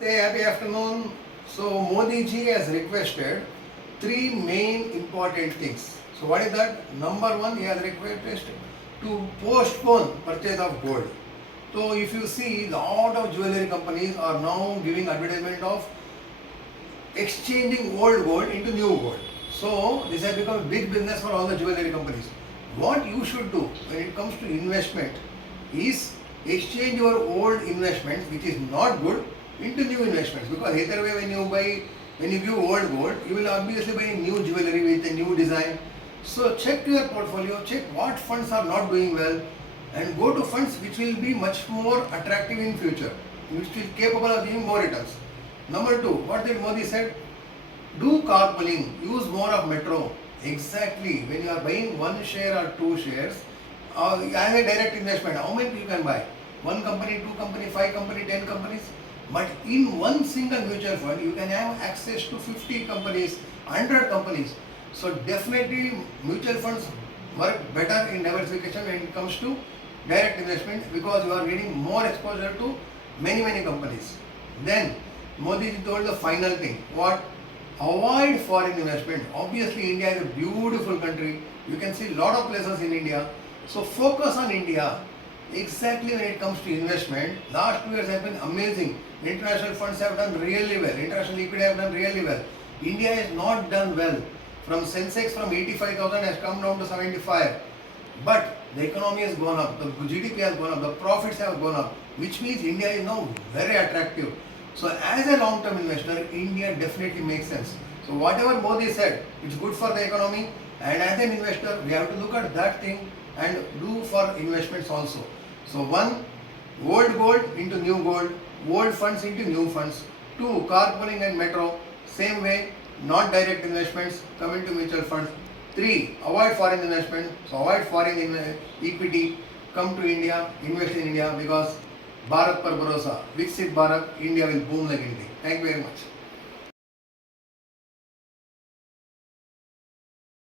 Hey, happy afternoon. So Modi ji has requested three main important things. So what is that? Number one, he has requested to postpone purchase of gold. So if you see, lot of jewelry companies are now giving advertisement of exchanging old gold into new gold. So this has become a big business for all the jewelry companies. What you should do when it comes to investment is exchange your old investments, which is not good, into new investments, because either way when you give old gold, you will obviously buy new jewelry with a new design. So check your portfolio, check what funds are not doing well, and go to funds which will be much more attractive in future, which will capable of giving more returns. Number two, what did Modi said? Do carpooling, use more of metro. Exactly, when you are buying one share or two shares, as a direct investment, how many you can buy? One company, two company, five company, 10 companies. But in one single mutual fund, you can have access to 50 companies, 100 companies. So definitely mutual funds work better in diversification when it comes to direct investment, because you are getting more exposure to many companies. Then Modi told the final thing. What? Avoid foreign investment. Obviously India is a beautiful country. You can see a lot of places in India. So focus on India. Exactly when it comes to investment, last 2 years have been amazing. International funds have done really well. International equity have done really well. India has not done well. From Sensex from 85,000 has come down to 75. But the economy has gone up, the GDP has gone up, the profits have gone up, which means India is now very attractive. So as a long-term investor, India definitely makes sense. So whatever Modi said, it's good for the economy, and as an investor, we have to look at that thing and do for investments also. So one, old gold into new gold, old funds into new funds. Two, carpooling and metro, same way, not direct investments, come into mutual funds. Three, avoid foreign investment, so avoid foreign equity, come to India, invest in India, because Bharat par bharosa, Viksit Bharat, India will boom like anything. Thank you very much.